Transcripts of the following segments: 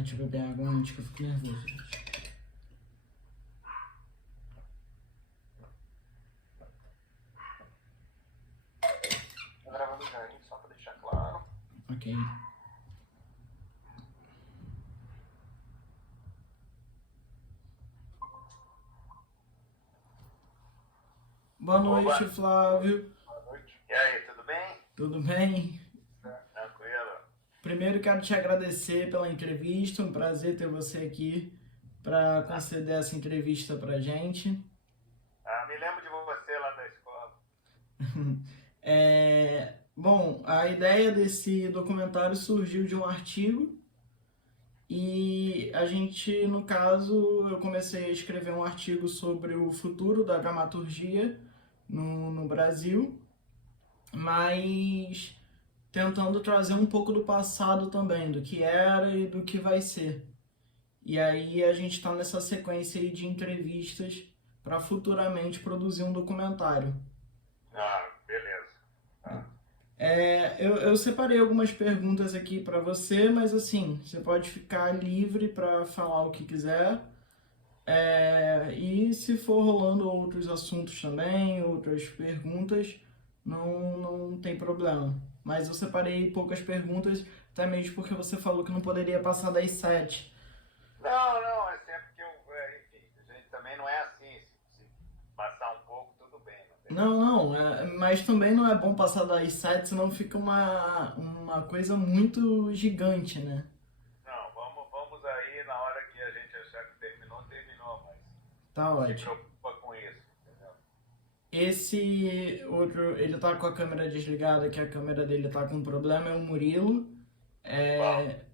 Deixa eu beber água antes que eu fico nervoso, gente. Tô gravando já, hein? Só pra deixar claro. Ok. Boa noite, Oba, Flávio. boa noite. E aí, tudo bem? Tudo bem? Tranquilo. Primeiro quero te agradecer pela entrevista, um prazer ter você aqui para conceder essa entrevista pra gente. Me lembro de você lá da escola. Bom, a ideia desse documentário surgiu de um artigo e a gente, no caso, eu comecei a escrever um artigo sobre o futuro da dramaturgia no Brasil, mas tentando trazer um pouco do passado também, do que era e do que vai ser. E aí a gente está nessa sequência aí de entrevistas para futuramente produzir um documentário. Beleza. Ah, Eu separei algumas perguntas aqui para você, mas assim, você pode ficar livre para falar o que quiser. E se for rolando outros assuntos também, outras perguntas, não tem problema. Mas eu separei poucas perguntas, até mesmo porque você falou que não poderia passar das 7. não, é sempre que enfim, a gente também não é assim. Se passar um pouco, tudo bem, não tem problema. Mas também não é bom passar das 7, senão fica uma coisa muito gigante, né? Não, vamos aí, na hora que a gente achar que terminou, terminou, mas Tá não se ótimo. preocupa com isso, entendeu? Esse outro, ele tá com a câmera desligada, que a câmera dele tá com problema, é o Murilo. Bom,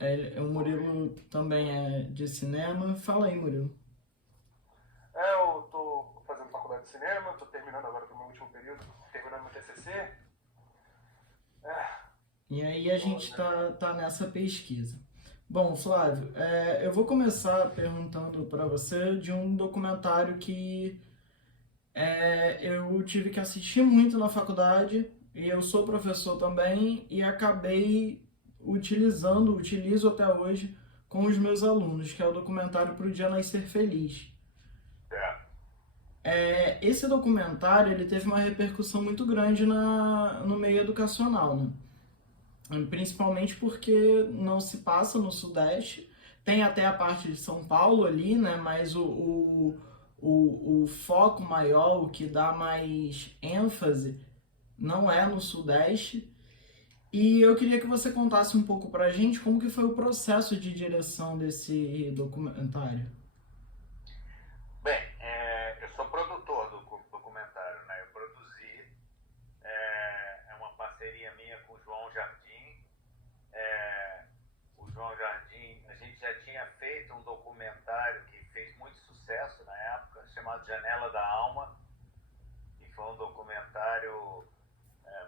É, o Murilo também é de cinema. Fala aí, Murilo. eu tô fazendo faculdade de cinema, tô terminando agora do meu último período, terminando meu TCC. É, E aí a tô, gente tá nessa pesquisa. Bom, Flávio, eu vou começar perguntando para você de um documentário que eu tive que assistir muito na faculdade, e eu sou professor também, e acabei utilizo até hoje com os meus alunos, que é o documentário Pro Dia Nascer Feliz. é, Esse documentário ele teve uma repercussão muito grande no meio educacional, né? Principalmente porque não se passa no Sudeste, tem até a parte de São Paulo ali, né? Mas o foco maior, o que dá mais ênfase, não é no Sudeste. E eu queria que você contasse um pouco pra gente como que foi o processo de direção desse documentário. Bem, eu sou produtor do documentário, né? Eu produzi, é uma parceria minha com o João Jardim. É, o João Jardim, a gente já tinha feito um documentário que fez muito sucesso na época, chamado Janela da Alma, e foi um documentário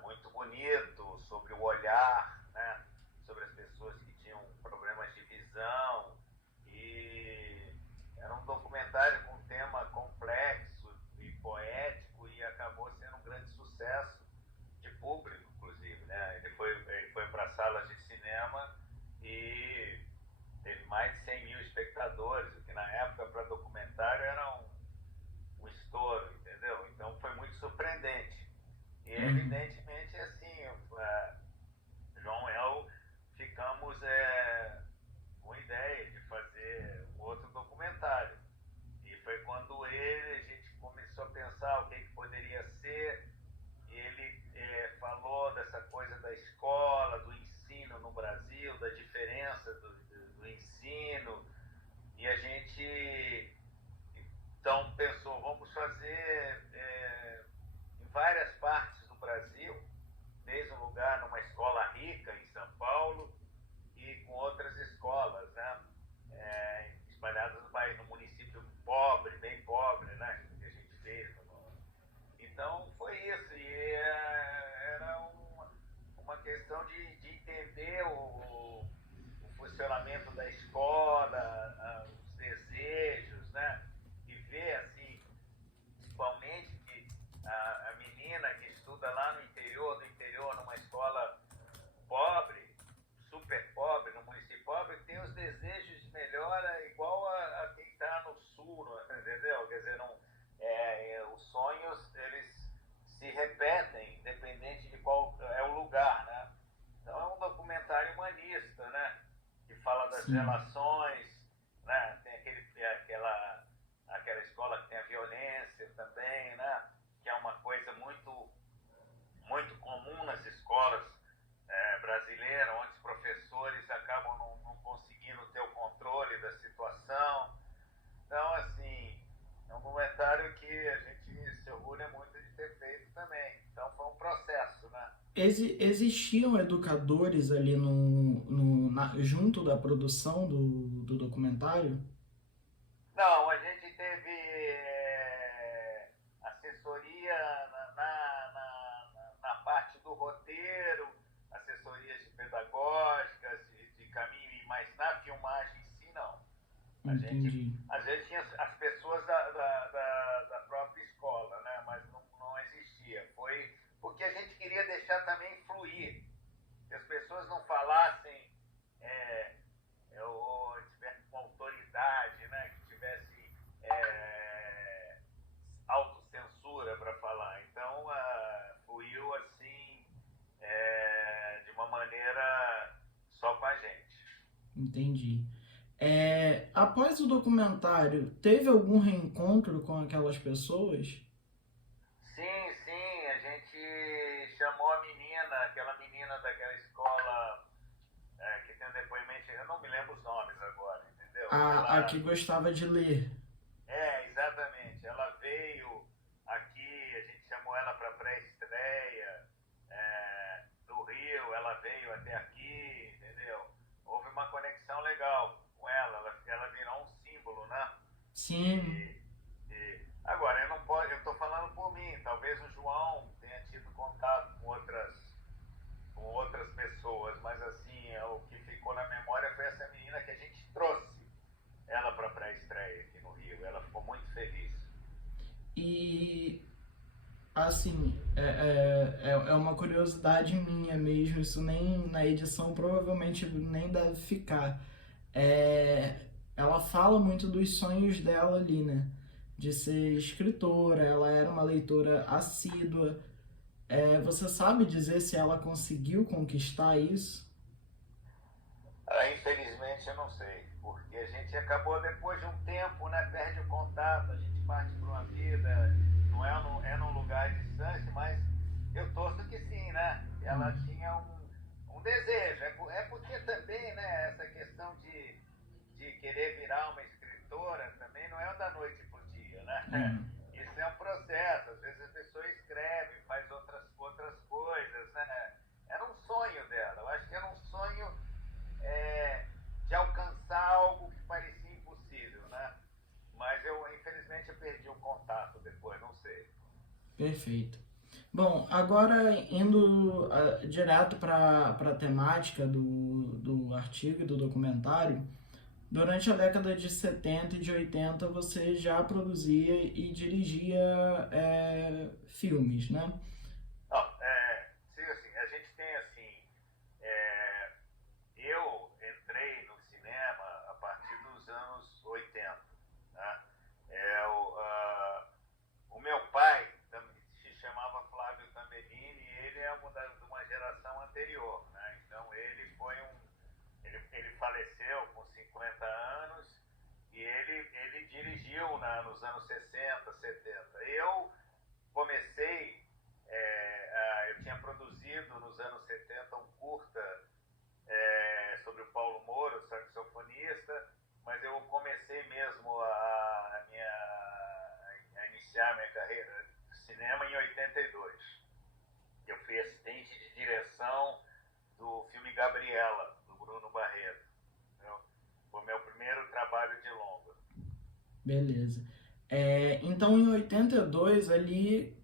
muito bonito sobre o olhar, né? Sobre as pessoas que tinham problemas de visão, e era um documentário com um tema complexo e poético, e acabou sendo um grande sucesso de público, inclusive, né? Ele foi para salas de cinema e teve mais de 100 mil espectadores, o que na época para documentário era um estouro, entendeu? Então foi muito surpreendente. E Uhum. evidentemente assim, João e eu ficamos com a ideia de fazer outro documentário. E foi quando a gente começou a pensar o que poderia ser, e ele falou dessa coisa da escola, do ensino no Brasil, da diferença do ensino, e a gente então pensou, vamos fazer em várias partes do Brasil, desde um lugar numa escola rica em São Paulo e com outras escolas, né? Espalhadas no país, no município pobre, bem pobre, né? Que a gente fez. Então foi isso, e era uma questão de entender o funcionamento da escola, os desejos, né? E ver assim, principalmente que a menina que estuda lá no interior do interior, numa escola pobre, super pobre, no município pobre, tem os desejos Sim, relações, né? Tem aquela escola que tem a violência também, né? Que é uma coisa muito comum nas escolas brasileiras, onde os professores acabam não conseguindo ter o controle da situação. Então, assim, é um comentário que a gente se orgulha muito de ter feito também. Então, foi um processo, né? Existiam educadores ali junto da produção do documentário? Não, a gente teve assessoria na parte do roteiro, assessorias de pedagógicas, de caminho, mas na filmagem em si, não. A gente, Entendi. às vezes, tinha as pessoas da própria escola, né? Mas não existia. Foi porque a gente queria deixar também fluir, que as pessoas não falassem é, ou tivesse uma autoridade, né? Que tivesse autocensura para falar. Então, fluiu assim, de uma maneira só com a gente. Entendi. Após o documentário, teve algum reencontro com aquelas pessoas? Sim, sim, a gente chamou a menina, aquela menina daquela escola que tem um depoimento, eu não me lembro os nomes agora, entendeu? A que gostava de ler. Exatamente, ela veio aqui, a gente chamou ela para pré-estreia do Rio, ela veio até aqui, entendeu? Houve uma conexão legal com ela virou um símbolo, né? Sim, E, agora, eu não posso, eu estou falando por mim, talvez o João tenha tido contato com outras pessoas, mas assim, o que ficou na memória foi essa menina que a gente trouxe ela para a pré-estreia aqui no Rio. Ela ficou muito feliz. e assim, é uma curiosidade minha mesmo, isso nem na edição provavelmente nem deve ficar. Ela fala muito dos sonhos dela ali, né? De ser escritora, ela era uma leitora assídua. Você sabe dizer se ela conseguiu conquistar isso? Infelizmente eu não sei, porque a gente acabou depois de um tempo, né, perde o contato, a gente parte para uma vida, não é num lugar distante, mas eu torço que sim, né? Ela Hum, tinha um desejo, é porque também, né, essa questão de querer virar uma escritora também não é da noite para o dia, né? é. Isso é um processo, às vezes a pessoa escreve, faz outras coisas, né? Era um sonho dela, eu acho que era um sonho é, de alcançar algo que parecia impossível, né? Mas infelizmente, eu perdi o contato depois, não sei. Perfeito. Bom, agora indo direto para a temática do artigo e do documentário, durante a década de 70 e de 80 você já produzia e dirigia filmes, né? Não, sim, assim, a gente tem assim, é, eu entrei no cinema a partir dos anos 80, né? O meu pai se chamava Flávio Tambellini e ele é de uma geração anterior, né? Então ele faleceu com 50 anos e ele dirigiu nos anos 60, 70. Eu comecei, eu tinha produzido nos anos 70 um curta sobre o Paulo Moura, saxofonista, mas eu comecei mesmo a iniciar a minha carreira de cinema em 82. Eu fui assistente de direção do filme Gabriela, do Bruno Barreto. Entendeu? Foi o meu primeiro trabalho de longa. Beleza. Então, em 82 ali,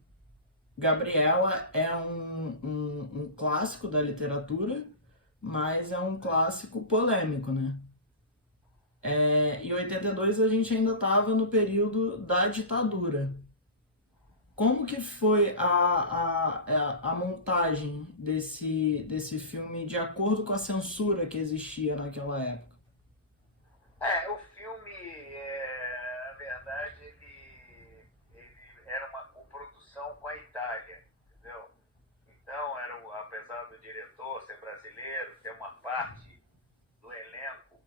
Gabriela é um clássico da literatura, mas é um clássico polêmico, né? Em 82 a gente ainda estava no período da ditadura. Como que foi a montagem desse filme de acordo com a censura que existia naquela época? O filme, na verdade, ele era uma coprodução com a Itália, entendeu? Então, apesar do diretor ser brasileiro, ter uma parte do elenco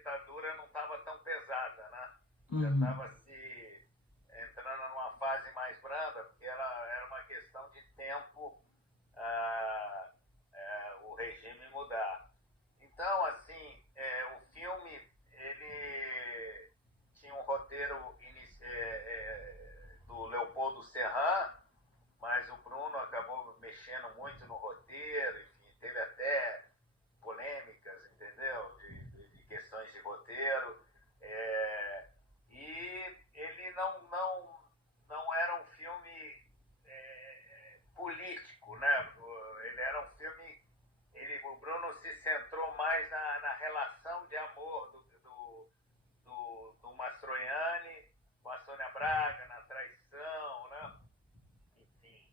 ditadura não estava tão pesada, né? Já Uhum. estava se entrando numa fase mais branda, porque era uma questão de tempo ah, o regime mudar. Então, assim, o filme ele tinha um roteiro do Leopoldo Serran, mas o Bruno acabou mexendo muito no roteiro, enfim, teve até polêmicas, entendeu? De questões de roteiro. É, e ele não era um filme político, né? Ele era um filme. O Bruno se centrou mais na relação de amor do Mastroianni com a Sônia Braga, na traição, né? Enfim.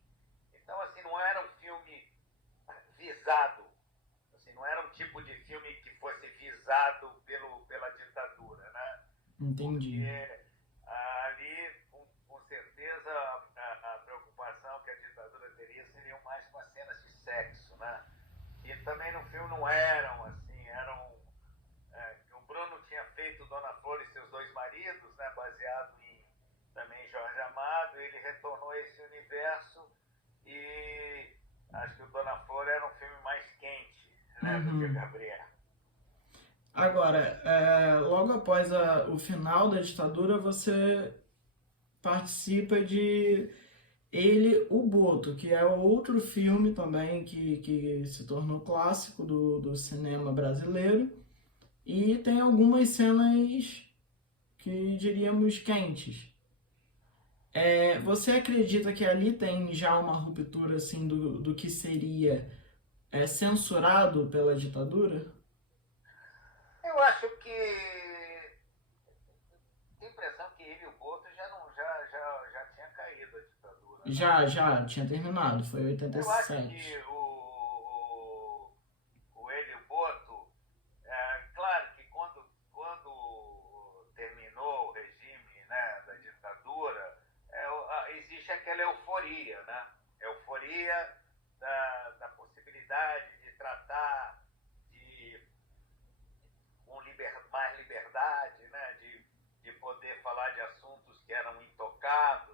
Então, assim, não era um filme visado. Assim, não era um tipo de filme que fosse visado pela ditadura, né? Entendi. Porque ali, com certeza, a preocupação que a ditadura teria seriam mais com as cenas de sexo, né? E também no filme não eram, assim, o Bruno tinha feito Dona Flor e seus dois maridos, né? Baseado em também Jorge Amado, ele retornou a esse universo e acho que o Dona Flor era um filme mais quente, né, do que a Uhum. Gabriela. Agora, logo após o final da ditadura, você participa de Ele, o Boto, que é outro filme também que se tornou clássico do cinema brasileiro e tem algumas cenas que diríamos quentes. Você acredita que ali tem já uma ruptura assim do que seria censurado pela ditadura? Eu acho que tem a impressão que ele e o Boto já, não, já tinha caído a ditadura, né? Já, tinha terminado, foi Eu acho que 87. o Hélio Boto, claro que quando terminou o regime, né, da ditadura, existe aquela euforia, né? Euforia da possibilidade de tratar de, com mais liberdade, né? De poder falar de assuntos que eram intocáveis